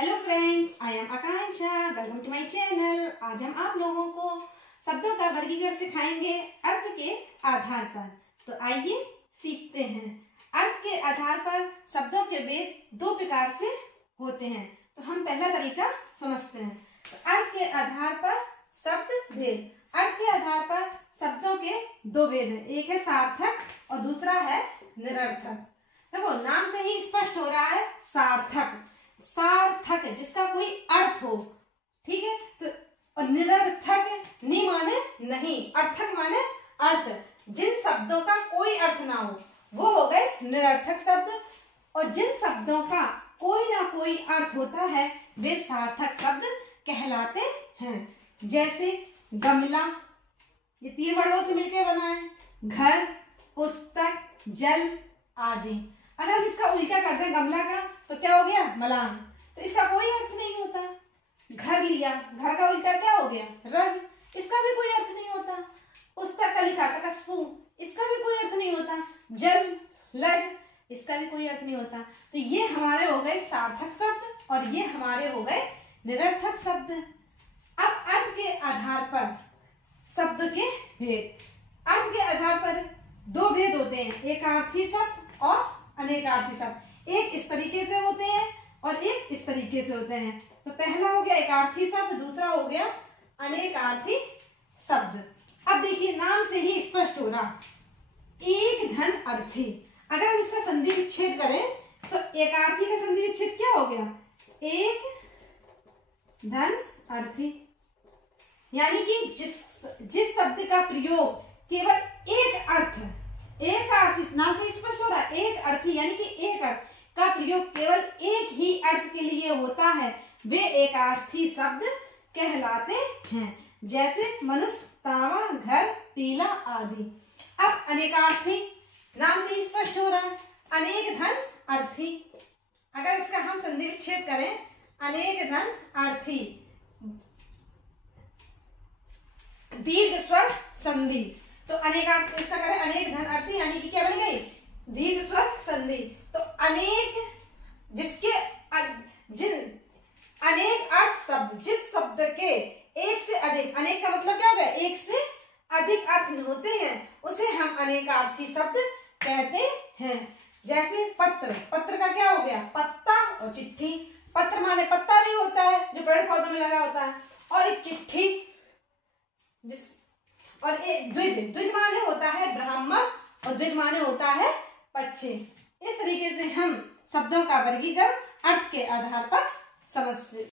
Hello friends, I am Akanksha. Welcome to my channel. आज हम आप लोगों को शब्दों का वर्गीकरण सिखाएंगे अर्थ के आधार पर। तो आइए सीखते हैं। अर्थ के आधार पर शब्दों के भेद दो प्रकार से होते हैं। तो हम पहला तरीका समझते हैं। तो अर्थ के आधार पर शब्द भेद। अर्थ के आधार पर शब्दों के दो भेद हैं, एक है सार्थक और दूसरा है निरर्थक। देखो नाम से ही स्पष्ट हो रहा है सार्थक। सार्थक जिसका कोई अर्थ हो, ठीक है। तो और निरर्थक नि माने नहीं, अर्थक माने अर्थ। जिन शब्दों का कोई अर्थ ना हो वो हो गए निरर्थक शब्द, और जिन शब्दों का कोई ना कोई अर्थ होता है वे सार्थक शब्द कहलाते हैं। जैसे गमला, ये तीन वर्णों से मिलकर बना है। घर, पुस्तक, जल आदि। अगर हम इसका उल्टा कर दें गमला का तो क्या हो गया? मलान। तो इसका कोई अर्थ नहीं होता। घर लिया, घर का उल्टा क्या हो गया? रग, इसका भी कोई अर्थ नहीं होता। पुस्तक का लिखा था कस्फू, इसका भी कोई अर्थ नहीं होता। जल, लज, इसका भी कोई अर्थ नहीं होता। तो ये हमारे हो गए सार्थक शब्द और ये हमारे हो गए निरर्थक शब्द। अब अर्थ के आधार पर शब्द के भेद। अर्थ के आधार पर दो भेद होते हैं, एकार्थी शब्द और अनेकार्थी शब्द। एक इस तरीके से होते हैं और एक इस तरीके से होते हैं। तो पहला हो गया एकार्थी शब्द, दूसरा हो गया अनेकार्थी शब्द। अब देखिए नाम से ही स्पष्ट हो रहा, एक धन अर्थी। अगर हम इसका संधि विच्छेद करें तो एकार्थी का संधि विच्छेद क्या हो गया? एक धन अर्थी। यानी कि जिस शब्द का प्रयोग केवल एक अर्थ, एक अर्थ, नाम से स्पष्ट हो रहा है एक अर्थी, यानी कि एक अर्थ का प्रयोग केवल एक ही अर्थ के लिए होता है वे एकार्थी शब्द कहलाते हैं। जैसे मनुष्य, तावा, घर, पीला आदि। अब अनेकार्थी, नाम से स्पष्ट हो रहा है अनेक धन अर्थी। अगर इसका हम संधि विच्छेद करें अनेक धन अर्थी, दीर्घ स्वर संधि, तो अनेकार्थ इसका करें अनेक धन अर्थी, यानी कि क्या बन गई? दीर्घ स्वर संधि। तो अनेक जिसके अनेक अर्थ शब्द, जिस शब्द के एक से अधिक, अनेक का मतलब क्या हो गया? एक से अधिक अर्थ होते हैं उसे हम अनेकार्थी शब्द कहते हैं। जैसे पत्र, पत्र का क्या हो गया? पत्ता और चिट्ठी। पत्र माने पत्ता भी होता है जो पेड़ पौधों में लगा होता है, और एक चिट्ठी और एक द्विज, द्विज माने होता है ब्राह्मण और द्विज माने होता है पक्षी। इस तरीके से हम शब्दों का वर्गीकरण अर्थ के आधार पर समझ